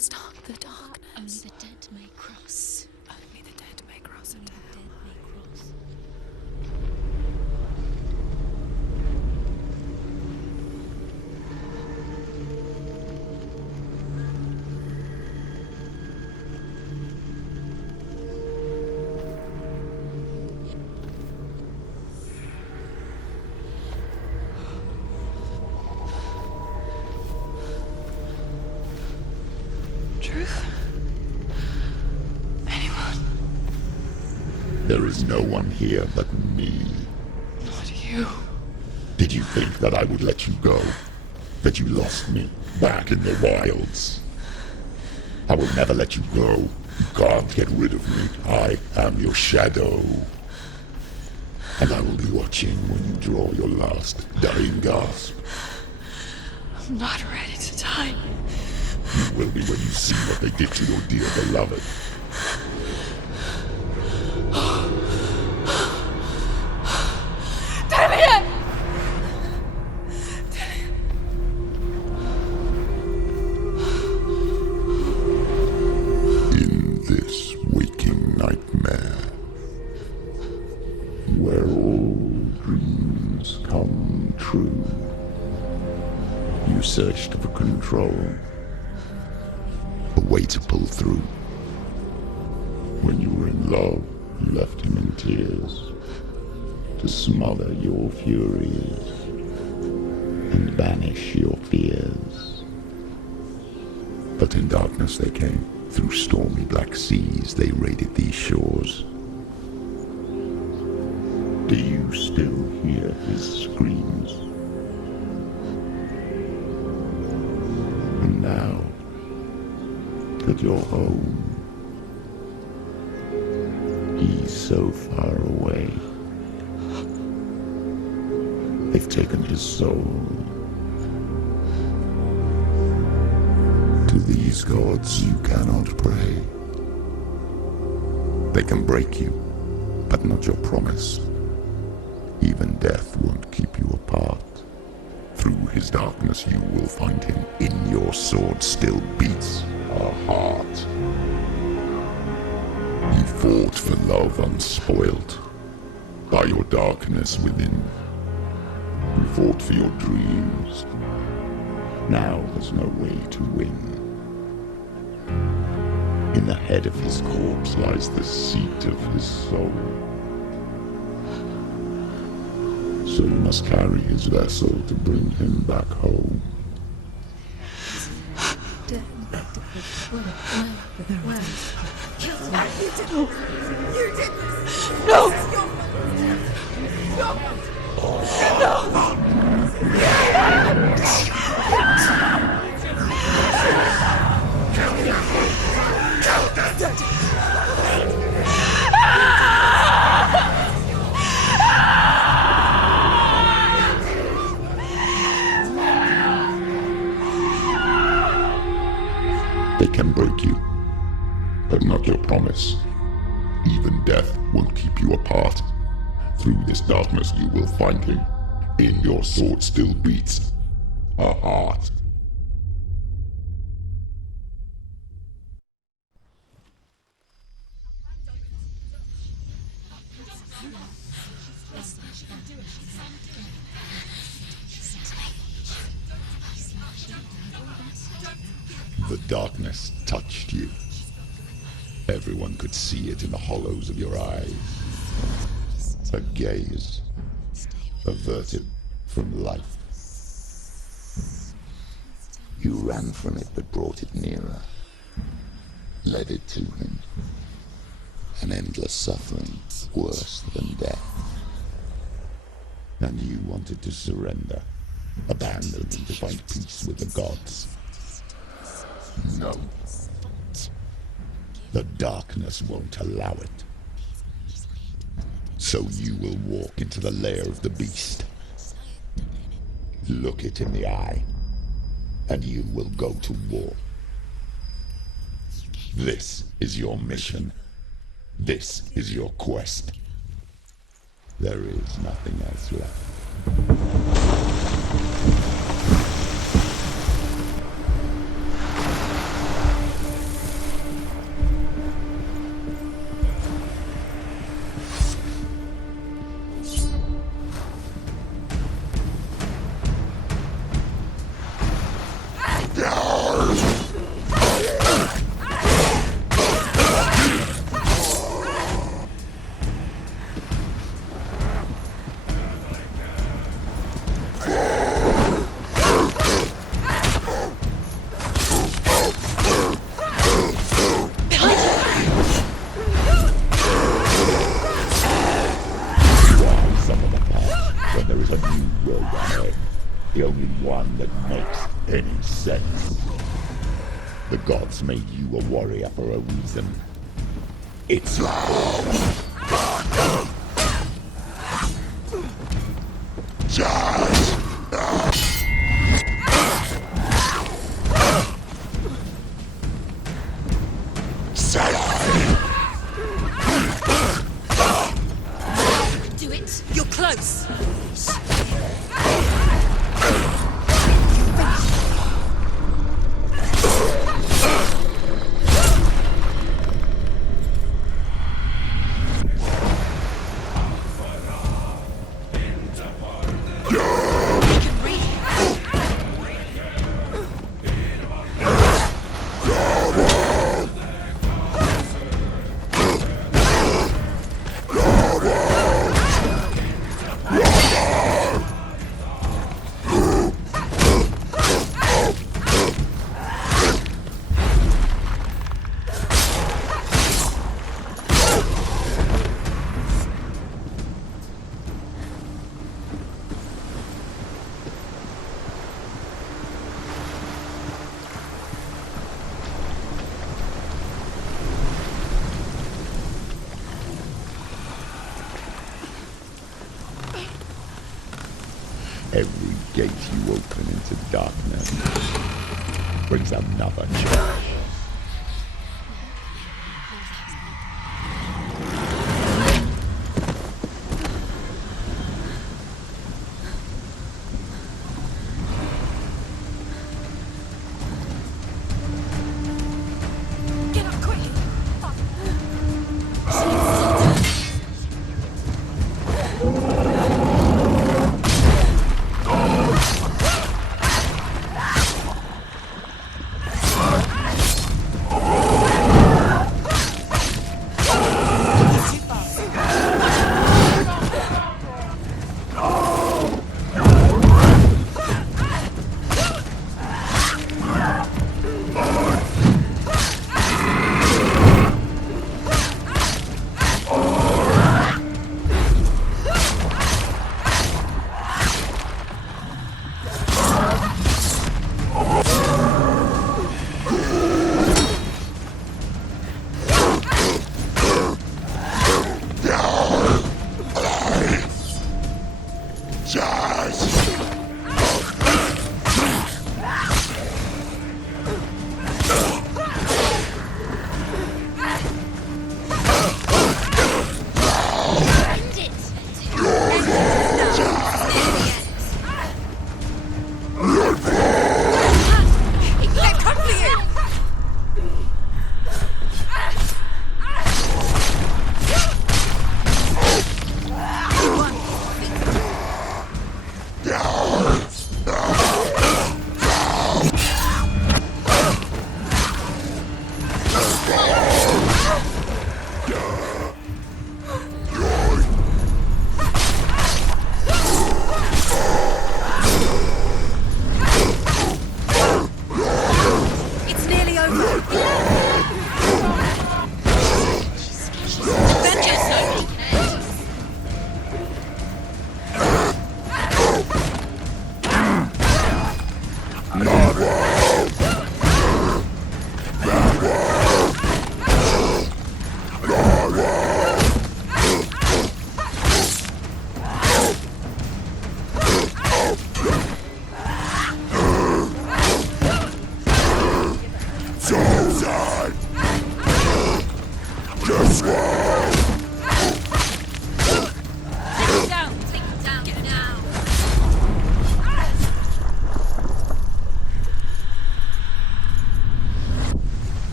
Stop the darkness. Only the dead may cross. Only the dead may cross into Only the hell. dead may cross. Truth? Anyone? There is no one here but me. Not you. Did you think that I would let you go? That you lost me back in the wilds? I will never let you go. You can't get rid of me. I am your shadow. And I will be watching when you draw your last dying gasp. I'm not ready to die. You will be when you see what they did to your dear beloved. Damien! In this waking nightmare, where all dreams come true, you searched for control, a way to pull through. When you were in love, you left him in tears, to smother your furies and banish your fears. But in darkness they came, through stormy black seas they raided these shores. Do you still hear his screams? And now that you're home, he's so far away. They've taken his soul. To these gods you cannot pray. They can break you, but not your promise. Even death won't keep you apart. Through his darkness you will find him. In your sword still beats a heart. You fought for love unspoilt by your darkness within. You fought for your dreams. Now there's no way to win. In the head of his corpse lies the seat of his soul. So you must carry his vessel to bring him back home. You did this! No! They can break you, but not your promise. Even death won't keep you apart. Through this darkness you will find him. In your sword still beats a heart. The darkness touched you. Everyone could see it in the hollows of your eyes. A gaze averted from life. You ran from it but brought it nearer. Led it to him. An endless suffering worse than death. And you wanted to surrender. Abandon and to find peace with the gods. No. The darkness won't allow it. So you will walk into the lair of the beast. Look it in the eye, and you will go to war. This is your mission. This is your quest. There is nothing else left. The only one that makes any sense. The gods made you a warrior for a reason. It's your Do it. You're close. Every gate you open into darkness brings another change. Get up quickly.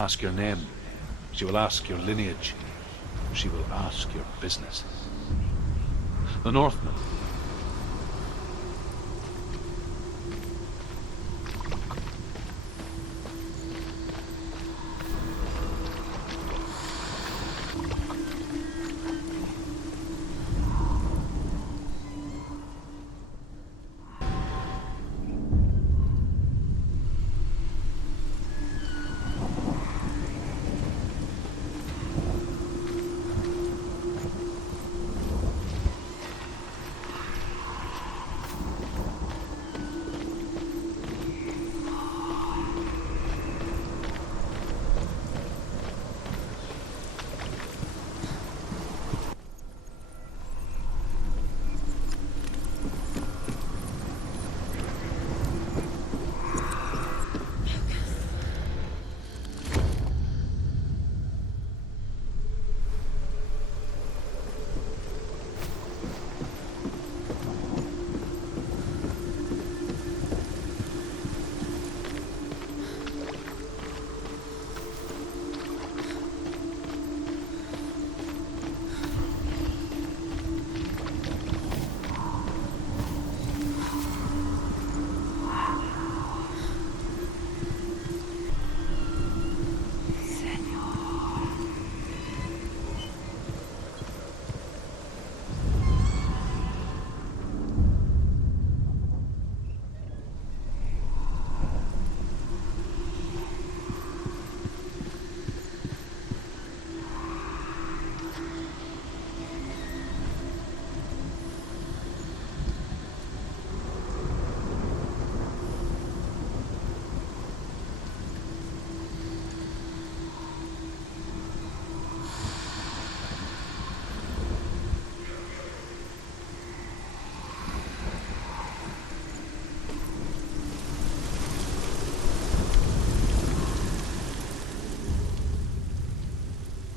Ask your name. She will ask your lineage. She will ask your business. The Northmen.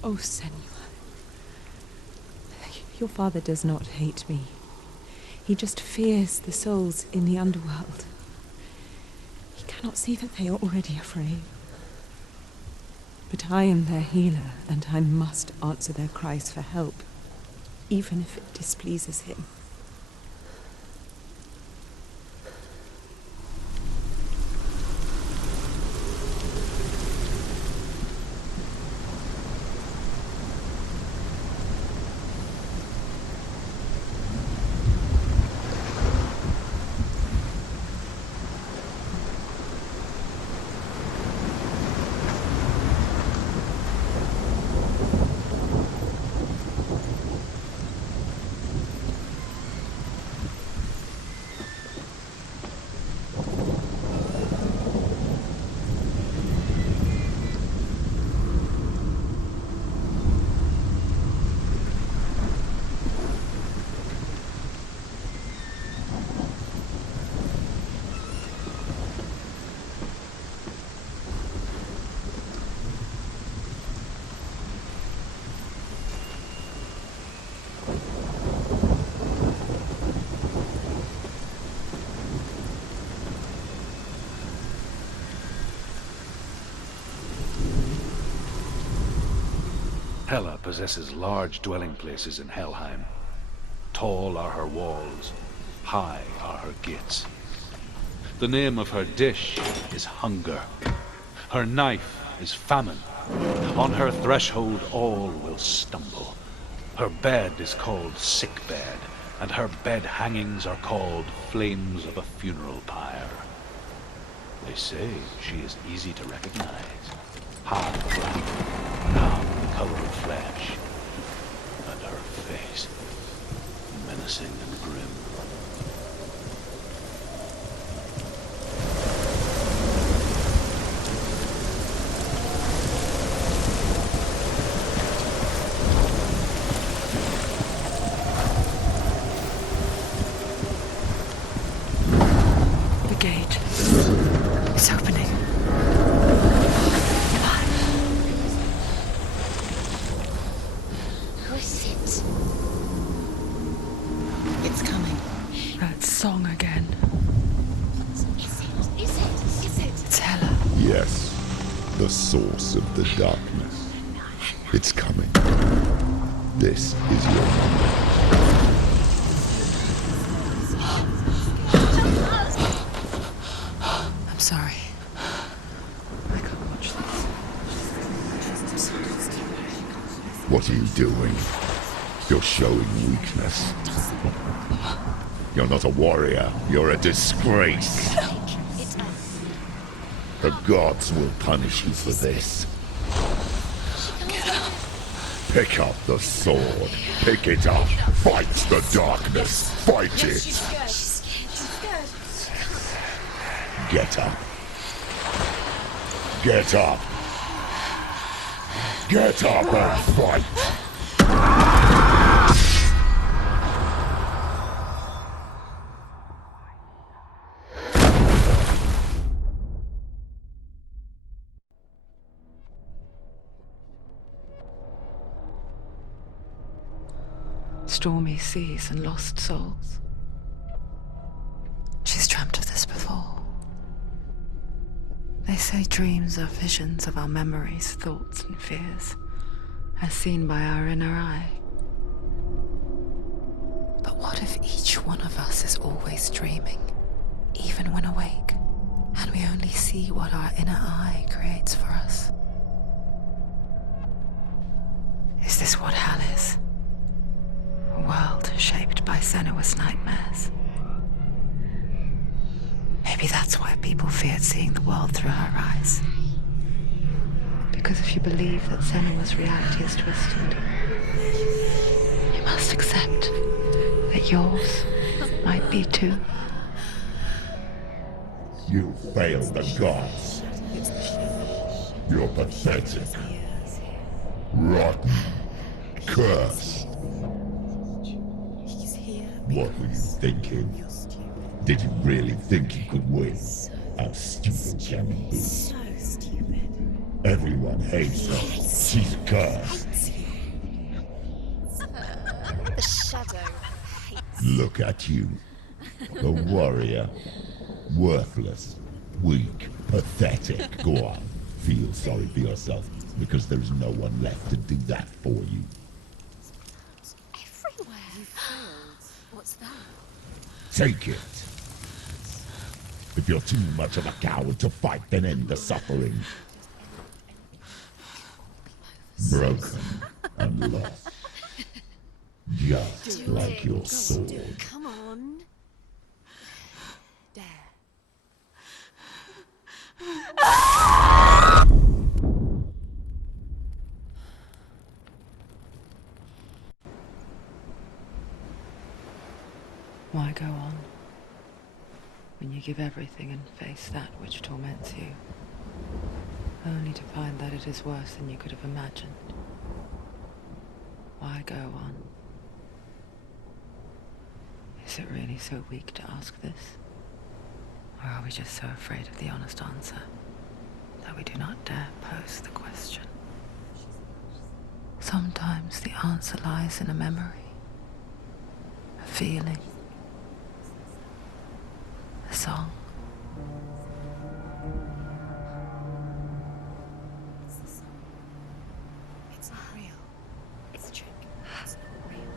Oh, Senua. Your father does not hate me. He just fears the souls in the underworld. He cannot see that they are already afraid. But I am their healer, and I must answer their cries for help, even if it displeases him. Hela possesses large dwelling places in Helheim. Tall are her walls, high are her gates. The name of her dish is hunger. Her knife is famine. On her threshold all will stumble. Her bed is called sick bed, and her bed hangings are called flames of a funeral pyre. They say she is easy to recognize. Half black, half the color of flesh, and her face menacing and grim. The gate is opening. Who is it? It's coming. That song again. Is it? It's Hela. Yes, the source of the darkness. It's coming. This is your moment. I'm sorry. I can't watch this. What are you doing? You're showing weakness. You're not a warrior. You're a disgrace. The gods will punish you for this. Pick up the sword. Pick it up. Fight the darkness. Fight it. She's scared. Get up. Get up. Get up and fight. Stormy seas and lost souls. She's dreamt of this before. They say dreams are visions of our memories, thoughts, and fears, as seen by our inner eye. But what if each one of us is always dreaming, even when awake, and we only see what our inner eye creates for us? Is this what hell is? A world shaped by Senua's nightmares. Maybe that's why people feared seeing the world through her eyes. Because if you believe that Senua's reality is twisted, you must accept that yours might be too. You failed the gods. You're pathetic. Rotten. Cursed. What were you thinking? Did you really think you could win? How stupid can you be? So stupid. Everyone hates her. She's cursed. shadow hates. Look at you. A warrior. Worthless. Weak. Pathetic. Go on. Feel sorry for yourself, because there's no one left to do that for you. Everywhere. You failed. What's that? Take it. If you're too much of a coward to fight, then end the suffering. Broken and lost. Just like your sword. Come on. Dare. Why go on when you give everything and face that which torments you, only to find that it is worse than you could have imagined? Why go on? Is it really so weak to ask this? Or are we just so afraid of the honest answer that we do not dare pose the question? Sometimes the answer lies in a memory, a feeling, a song. It's the song. It's not real. It's a trick. It's not real.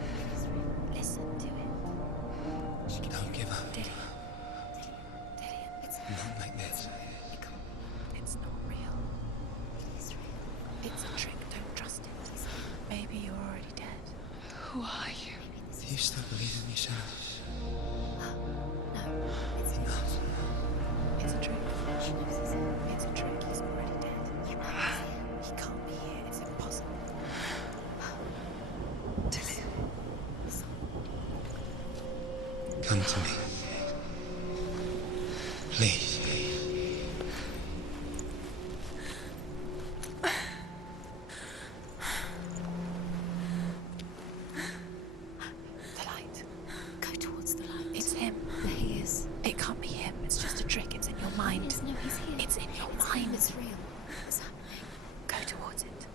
It is real. Listen to it. She can Don't give up. Did it? It's Not like this. it can't. It's not real. It is real. It's a trick. Don't trust it. Maybe you're already dead. Who are you? Do you still believe in yourself? No, it's Enough. It's a trick. She knows it's him. It's a trick. He's already dead. You know he's here. He can't be here. It's impossible. Come to me. Please. The light. Go towards the light. It's him. There he is. It can't be him. It's just a trick. It's in your mind. No, he's here. It's in your mind. It's real. It's happening. Go towards it.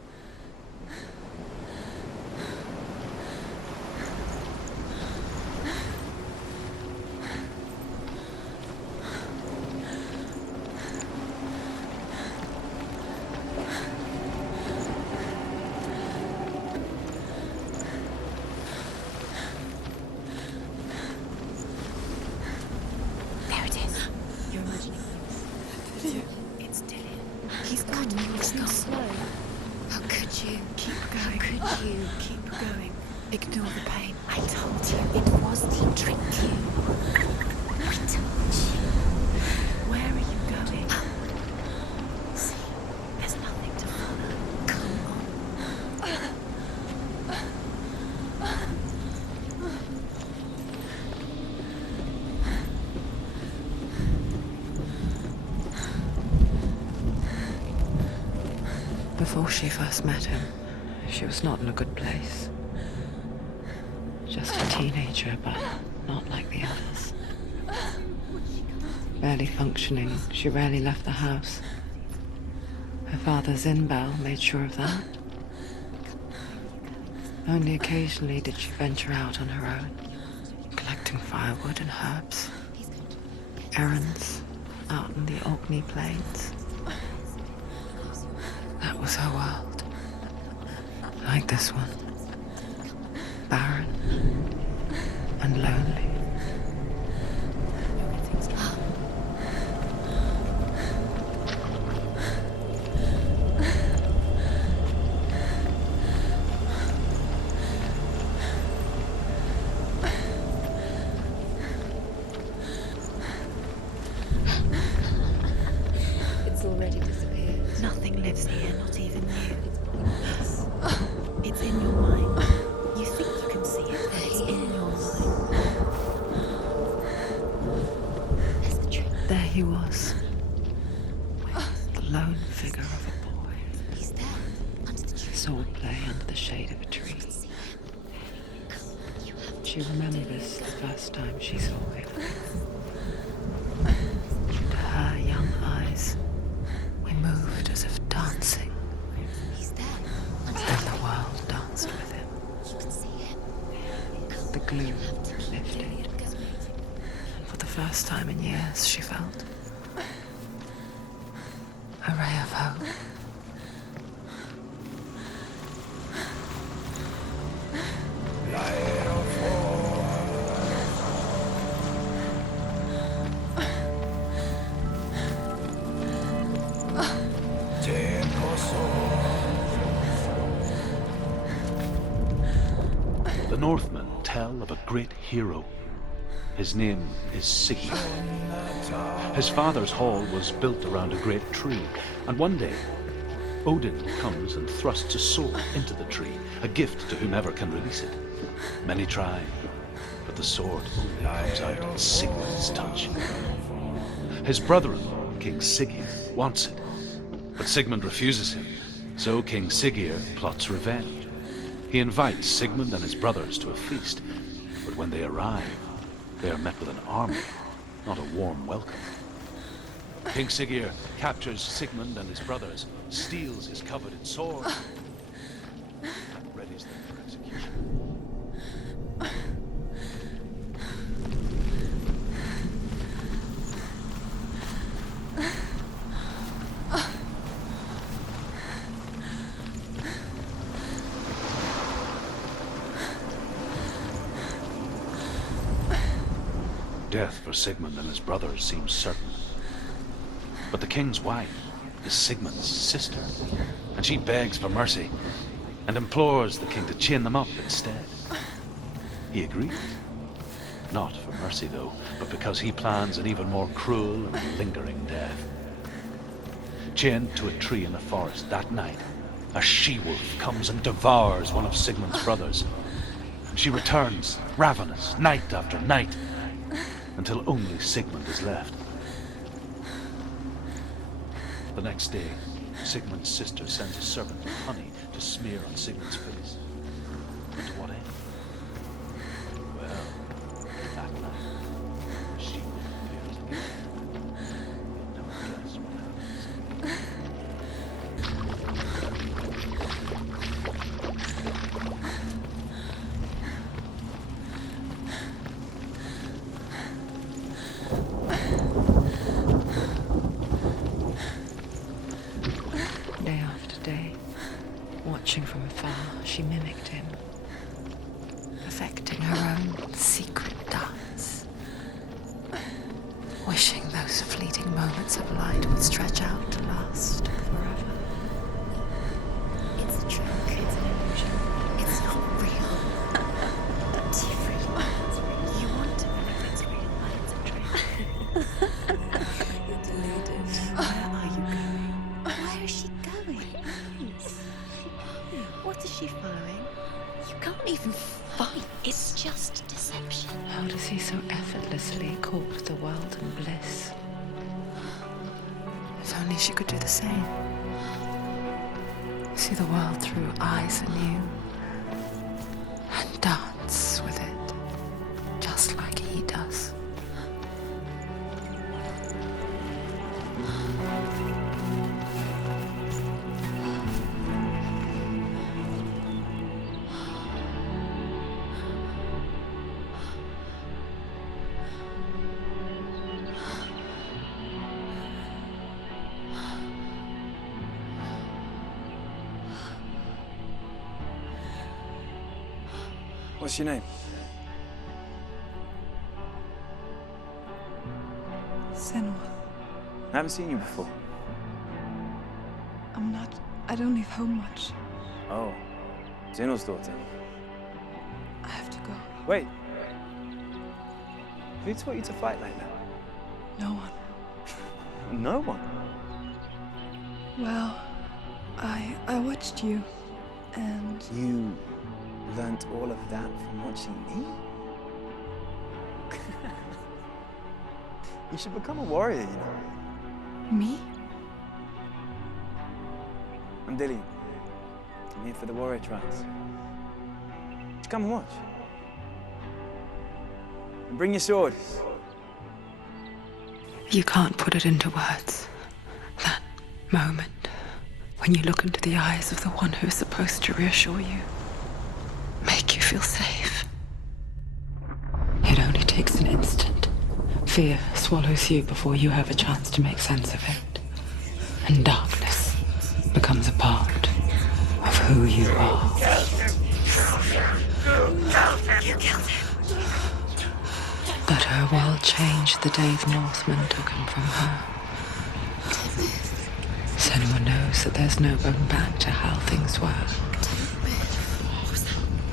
There it is. You're imagining things. It's Dillian. He's got me. It's not slow. How could you? Keep going. How could you? Keep going. Ignore the pain. I told you. It was to trick you. I told you. Where are you going? See, there's nothing to follow. Come on. Before she first met him, she was not in a good place. Just a teenager, but not like the others. Barely functioning, she rarely left the house. Her father Zinbal made sure of that. Only occasionally did she venture out on her own, collecting firewood and herbs, errands out in the Orkney plains. That was her world. Like this one. Barren and lonely. It's already disappeared. Nothing lives here, not even you. It's in your mind. You think you can see it, but it's in your mind. There's the trick. There he was. The lone figure of a boy. He's there, under the tree. Sword play under the shade of a tree. See him. You have She remembers the first time she saw him. To her young eyes, he moved as if dancing. He's there, under Then the world danced with him. You can see him. first time in years, she felt. A ray of hope. The Northmen tell of a great hero. His name is Sigmund. His father's hall was built around a great tree, and one day, Odin comes and thrusts a sword into the tree, a gift to whomever can release it. Many try, but the sword only comes out at Sigmund's touch. His brother-in-law, King Siggeir, wants it, but Sigmund refuses him, so King Siggeir plots revenge. He invites Sigmund and his brothers to a feast, but when they arrive, they are met with an army, not a warm welcome. King Siggeir captures Sigmund and his brothers, steals his coveted sword, and readies them for execution. Death for Sigmund and his brothers seems certain. But the king's wife is Sigmund's sister, and she begs for mercy and implores the king to chain them up instead. He agrees. Not for mercy, though, but because he plans an even more cruel and lingering death. Chained to a tree in the forest that night, a she-wolf comes and devours one of Sigmund's brothers. She returns, ravenous, night after night, until only Sigmund is left. The next day, Sigmund's sister sends a servant with honey to smear on Sigmund's face. But to what end? Well, that night, she appears again. You'll never guess what happens. Day after day, watching from afar, she mimicked him, perfecting her own secret dance, wishing those fleeting moments of light would stretch out to last forever. It's a trick. It's an illusion. It's not real. Different. You want to believe it's real, but it's a trick. You're deluded. Where are you going? Where is she going? What is she following? You can't even fight. It's just deception. How does he so effortlessly court the world and bliss? If only she could do the same. See the world through eyes anew and dance with it, just like he does. What's your name? Senua. I haven't seen you before. I don't leave home much. Oh, Zenua's daughter. I have to go. Wait. Who taught you to fight like that? No one. No one. Well, I watched you, and You learnt all of that from watching me? You should become a warrior, you know. me? I'm Dillian. I'm here for the warrior trials. Just come and watch. And bring your sword. You can't put it into words. That moment when you look into the eyes of the one who is supposed to reassure you, make you feel safe. It only takes an instant for Fear swallows you before you have a chance to make sense of it. And darkness becomes a part of who you are. You killed him. But her world changed the day the Northmen took him from her. Senua knows that there's no going back to how things were.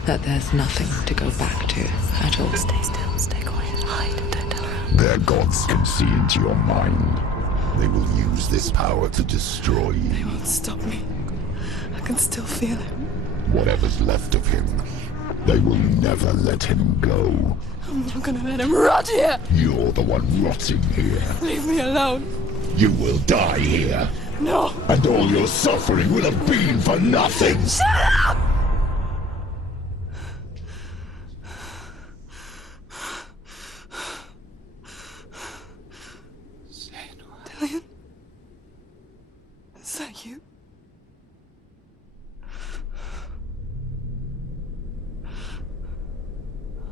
That there's nothing to go back to at all. Stay still, stay quiet, hide, don't tell her. Their gods can see into your mind. They will use this power to destroy They you. won't stop me. I can still feel it. Whatever's left of him, they will never let him go. I'm not gonna let him rot here! You're the one rotting here. Leave me alone! You will die here. No! And all your suffering will have been for nothing. Dillian? Is that you?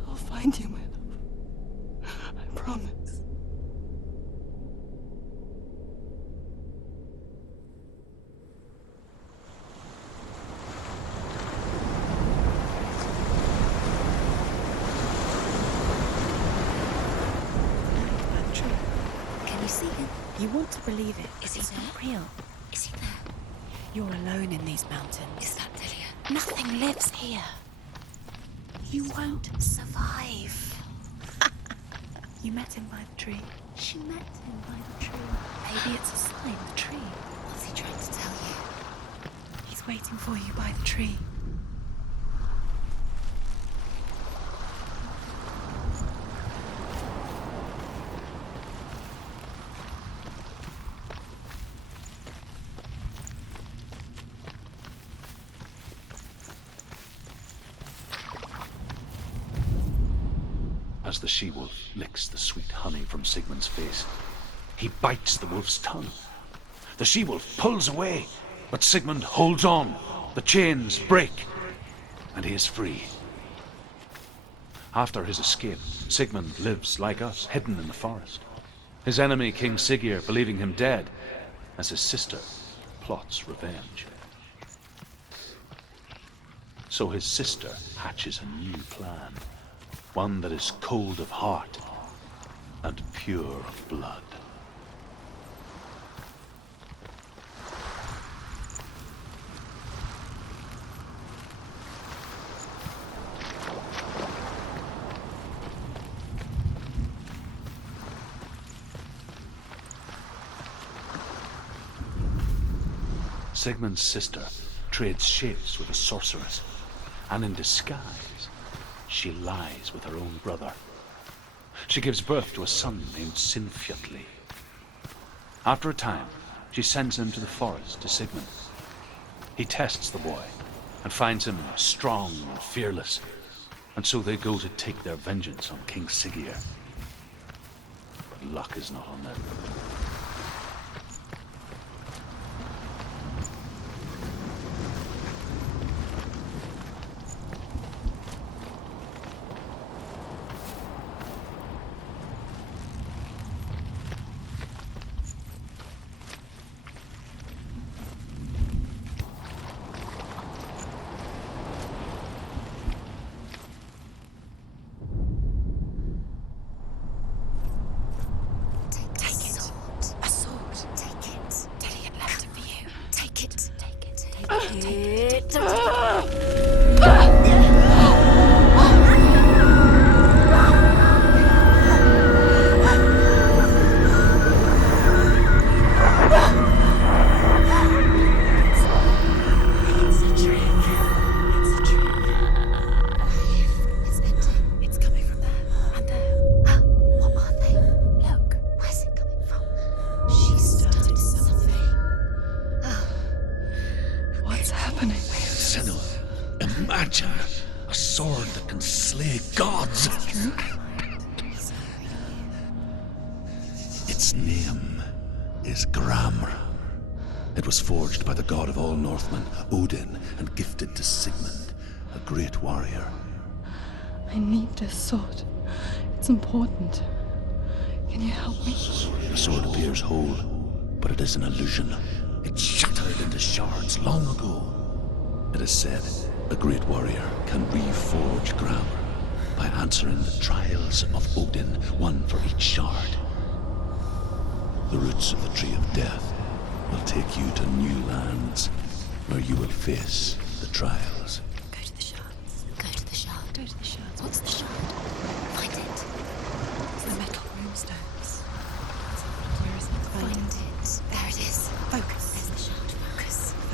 I'll find you, my love. I promise. Can you see him? You want to believe it. Is he not real? Is he there? You're alone in these mountains. Is that Dillian? Nothing lives here. You won't survive. You met him by the tree. She met him by the tree. Maybe it's a sign, the tree. What's he trying to tell you? He's waiting for you by the tree. As the she-wolf licks the sweet honey from Sigmund's face, he bites the wolf's tongue. The she-wolf pulls away, but Sigmund holds on. The chains break, and he is free. After his escape, Sigmund lives like us, hidden in the forest. His enemy, King Siggeir, believing him dead, as his sister plots revenge. So his sister hatches a new plan. One that is cold of heart and pure of blood. Sigmund's sister trades shapes with a sorceress, and in disguise, she lies with her own brother. She gives birth to a son named Sinfjotli. After a time, she sends him to the forest to Sigmund. He tests the boy and finds him strong and fearless, and so they go to take their vengeance on King Siggeir. But luck is not on them. Its name is Gramr. It was forged by the god of all Northmen, Odin, and gifted to Sigmund, a great warrior. I need this sword. It's important. Can you help me? The sword appears whole, but it is an illusion. It shattered into shards long ago. It is said a great warrior can reforge ground by answering the trials of Odin, one for each shard. The roots of the Tree of Death will take you to new lands where you will face the trials. Go to the shards. Go to the shards. Go to the shards. What's the shard?